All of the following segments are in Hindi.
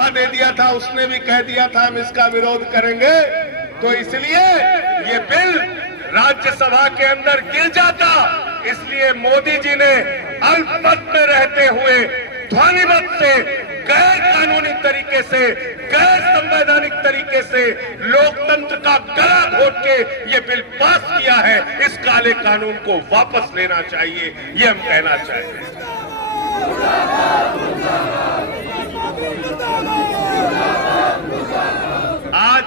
इस्तीफा दे दिया था, उसने भी कह दिया था हम इसका विरोध करेंगे। तो इसलिए ये बिल राज्यसभा के अंदर गिर जाता, इसलिए मोदी जी ने अल्पमत में रहते हुए ध्वनिमत से, गैर कानूनी तरीके से, गैर संवैधानिक तरीके से लोकतंत्र का गला घोट के ये बिल पास किया है। इस काले कानून को वापस लेना चाहिए, ये हम कहना चाहते हैं। आज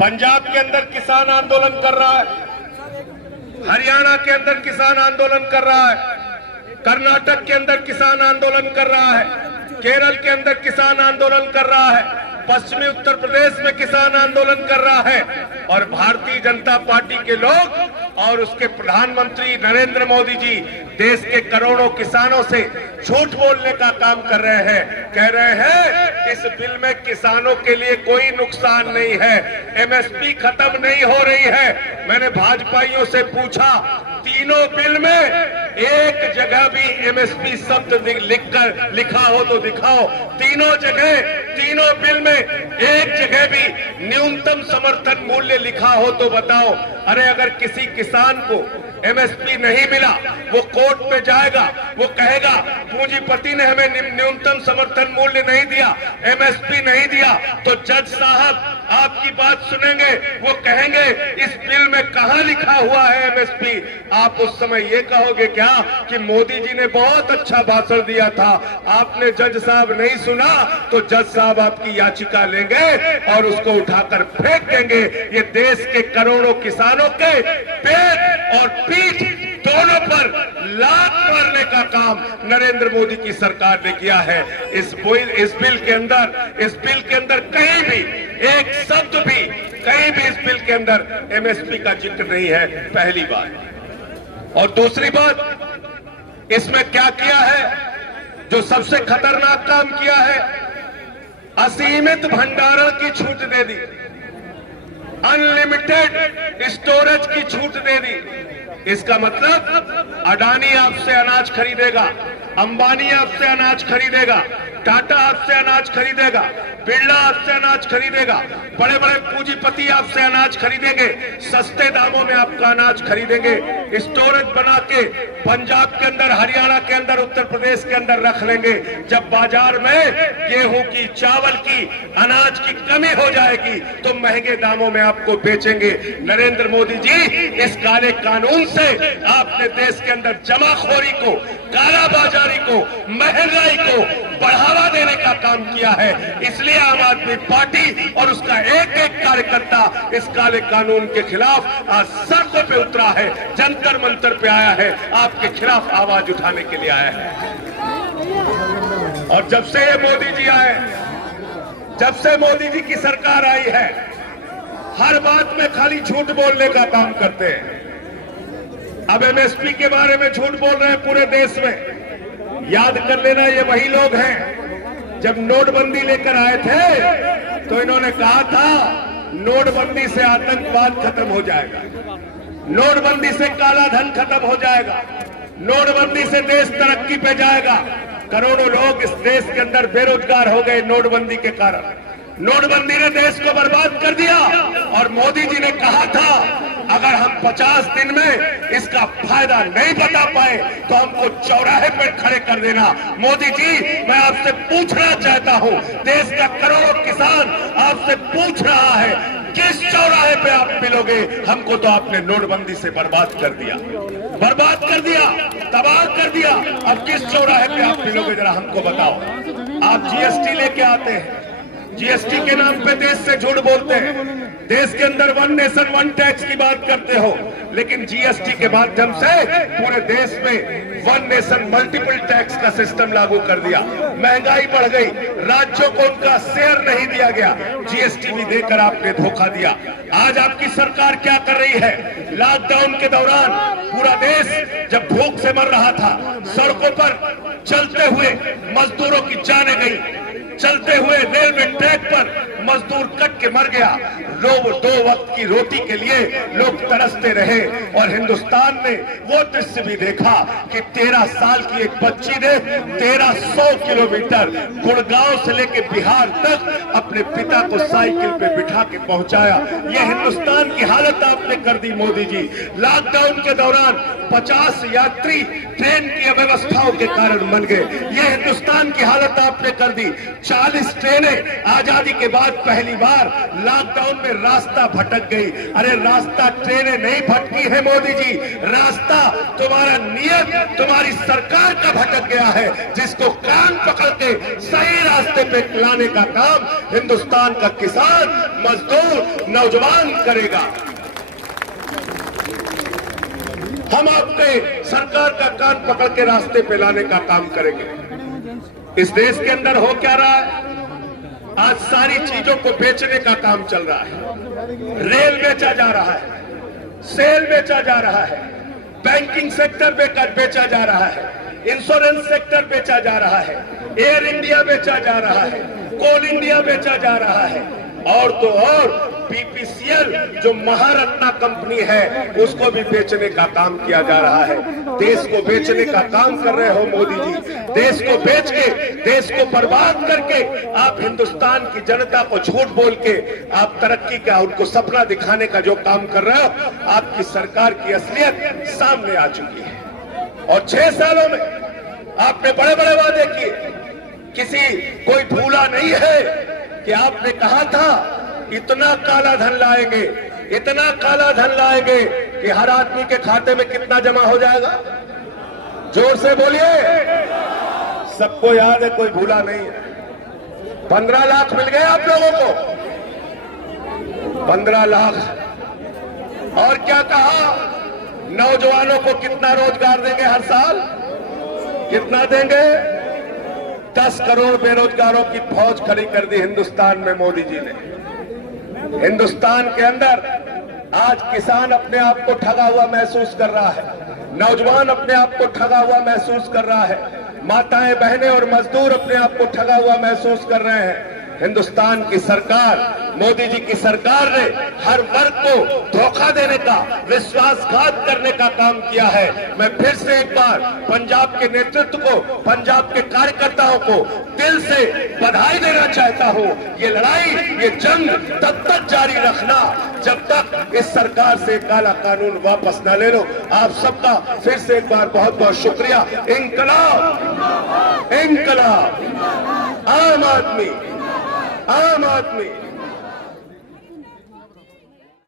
पंजाब के अंदर किसान आंदोलन कर रहा है, हरियाणा के अंदर किसान आंदोलन कर रहा है, कर्नाटक के अंदर किसान आंदोलन कर रहा है, केरल के अंदर किसान आंदोलन कर रहा है, पश्चिमी उत्तर प्रदेश में किसान आंदोलन कर रहा है। और भारतीय जनता पार्टी के लोग और उसके प्रधानमंत्री नरेंद्र मोदी जी देश के करोड़ों किसानों से झूठ बोलने का काम कर रहे हैं। कह रहे हैं इस बिल में किसानों के लिए कोई नुकसान नहीं है, एमएसपी खत्म नहीं हो रही है। मैंने भाजपाइयों से पूछा, तीनों बिल में एक जगह भी एमएसपी शब्द लिखा हो तो दिखाओ। तीनों जगह, तीनों बिल में एक जगह भी न्यूनतम समर्थन मूल्य लिखा हो तो बताओ। अरे अगर किसी किसान को एमएसपी नहीं मिला, वो कोर्ट में जाएगा, वो कहेगा पूंजीपति ने हमें न्यूनतम समर्थन मूल्य नहीं दिया, एमएसपी नहीं दिया, तो जज साहब आपकी बात सुनेंगे, वो कहेंगे इस बिल में कहां लिखा हुआ है एमएसपी। आप उस समय ये कहोगे क्या कि मोदी जी ने बहुत अच्छा भाषण दिया था, आपने जज साहब नहीं सुना, तो जज साहब आपकी याचिका लेंगे और उसको उठाकर फेंक देंगे। ये देश के करोड़ों किसानों के पेट और पीठ दोनों पर लात मारने का काम नरेंद्र मोदी की सरकार ने किया है। इस बिल के अंदर कहीं भी एक शब्द भी, कहीं भी इस बिल के अंदर एमएसपी का जिक्र नहीं है, पहली बात। और दूसरी बात, इसमें क्या किया है, जो सबसे खतरनाक काम किया है, असीमित भंडारण की छूट दे दी, अनलिमिटेड स्टोरेज की छूट दे दी। इसका मतलब अडानी आपसे अनाज खरीदेगा, अंबानी आपसे अनाज खरीदेगा, टाटा आपसे अनाज खरीदेगा, बिरला आपसे अनाज खरीदेगा, बड़े बड़े पूंजीपति आपसे अनाज खरीदेंगे, सस्ते दामों में आपका अनाज खरीदेंगे, स्टोरेज बना के पंजाब के अंदर, हरियाणा के अंदर, उत्तर प्रदेश के अंदर रख लेंगे। जब बाजार में गेहूं की, चावल की, अनाज की कमी हो जाएगी तो महंगे दामों में आपको बेचेंगे। नरेंद्र मोदी जी, इस काले कानून से आपने देश के अंदर जमाखोरी को, कालाबाजारी को, महंगाई को बढ़ावा देने का काम किया है। इसलिए आम आदमी पार्टी और उसका एक एक कार्यकर्ता इस काले कानून के खिलाफ आज सड़कों पे उतरा है, जंतर मंतर पे आया है, आपके खिलाफ आवाज उठाने के लिए आया है। और जब से ये मोदी जी आए, जब से मोदी जी की सरकार आई है, हर बात में खाली झूठ बोलने का काम करते हैं। अब एमएसपी के बारे में झूठ बोल रहे हैं पूरे देश में। याद कर लेना, ये वही लोग हैं जब नोटबंदी लेकर आए थे तो इन्होंने कहा था नोटबंदी से आतंकवाद खत्म हो जाएगा, नोटबंदी से काला धन खत्म हो जाएगा, नोटबंदी से देश तरक्की पे जाएगा। करोड़ों लोग इस देश के अंदर बेरोजगार हो गए नोटबंदी के कारण। नोटबंदी ने देश को बर्बाद कर दिया और मोदी जी ने कहा था अगर हम 50 दिन में इसका फायदा नहीं बता पाए तो हमको चौराहे पर खड़े कर देना। मोदी जी, मैं आपसे पूछना चाहता हूं, देश का करोड़ों किसान आपसे पूछ रहा है, किस चौराहे पे आप मिलोगे? हमको तो आपने नोटबंदी से बर्बाद कर दिया, बर्बाद कर दिया, तबाह कर दिया। अब किस चौराहे पे आप मिलोगे, जरा हमको बताओ। आप जीएसटी लेके आते हैं, जीएसटी के नाम पे देश से झूठ बोलते हैं, देश के अंदर वन नेशन वन टैक्स की बात करते हो, लेकिन जीएसटी के माध्यम से पूरे देश में वन नेशन मल्टीपल टैक्स का सिस्टम लागू कर दिया। महंगाई बढ़ गई, राज्यों को उनका शेयर नहीं दिया गया, जीएसटी भी देकर आपने धोखा दिया। आज आपकी सरकार क्या कर रही है? लॉकडाउन के दौरान पूरा देश जब भूख से मर रहा था, सड़कों पर चलते हुए मजदूरों की जानें गई, चलते हुए रेलवे ट्रैक पर मजदूर कट के मर गया। लोग 2 वक्त की रोटी के लिए लोग तरसते रहे। और हिंदुस्तान ने वो दृश्य भी देखा कि 13 साल की एक बच्ची ने 1300 किलोमीटर गुड़गांव से लेकर बिहार तक अपने पिता को साइकिल पे बिठा के पहुंचाया। यह हिंदुस्तान की हालत आपने कर दी मोदी जी। लॉकडाउन के दौरान 50 यात्री ट्रेन की अव्यवस्थाओं के कारण मर गए। यह हिंदुस्तान की हालत आपने कर दी। 40 ट्रेनें आजादी के बाद पहली बार लॉकडाउन में रास्ता भटक गई। अरे रास्ता ट्रेनें नहीं भटकी है मोदी जी, रास्ता तुम्हारा नियत, तुम्हारी सरकार का भटक गया है, जिसको कान पकड़ के सही रास्ते पे लाने का काम हिंदुस्तान का किसान, मजदूर, नौजवान करेगा। हम आपके सरकार का कान पकड़ के रास्ते पे लाने का काम करेंगे। इस देश के अंदर हो क्या रहा है? आज सारी चीजों को बेचने का काम चल रहा है। रेल बेचा जा रहा है, सेल बेचा जा रहा है, बैंकिंग सेक्टर बेचा जा रहा है, इंश्योरेंस सेक्टर बेचा जा रहा है, एयर इंडिया बेचा जा रहा है, कोल इंडिया बेचा जा रहा है, और तो और बीपीसीएल जो महारत्ना कंपनी है उसको भी बेचने का काम किया जा रहा है। देश को बेचने का काम कर रहे हो मोदी जी। देश को बेच के, देश को बर्बाद करके आप हिंदुस्तान की जनता को झूठ बोल के आप तरक्की का, उनको सपना दिखाने का जो काम कर रहे हो, आपकी सरकार की असलियत सामने आ चुकी है। और 6 सालों में आपने बड़े बड़े वादे किए। कोई भूला नहीं है कि आपने कहा था इतना काला धन लाएंगे, इतना काला धन लाएंगे कि हर आदमी के खाते में कितना जमा हो जाएगा? जोर से बोलिए। सबको याद है, कोई भूला नहीं है। 15 लाख मिल गए आप लोगों को, 15 लाख। और क्या कहा? नौजवानों को कितना रोजगार देंगे हर साल? कितना देंगे? 10 करोड़ बेरोजगारों की फौज खड़ी कर दी हिंदुस्तान में मोदी जी ने। हिंदुस्तान के अंदर आज किसान अपने आप को ठगा हुआ महसूस कर रहा है, नौजवान अपने आप को ठगा हुआ महसूस कर रहा है, माताएं, बहनें और मजदूर अपने आप को ठगा हुआ महसूस कर रहे हैं। हिंदुस्तान की सरकार, मोदी जी की सरकार ने हर वर्ग को धोखा देने का, विश्वासघात करने का काम किया है। मैं फिर से एक बार पंजाब के नेतृत्व को, पंजाब के कार्यकर्ताओं को दिल से बधाई देना चाहता हूं। ये लड़ाई, ये जंग तब तक जारी रखना जब तक इस सरकार से काला कानून वापस न ले लो। आप सबका फिर से एक बार बहुत बहुत शुक्रिया। इंकलाब, इंकलाब, आम आदमी, आम आदमी।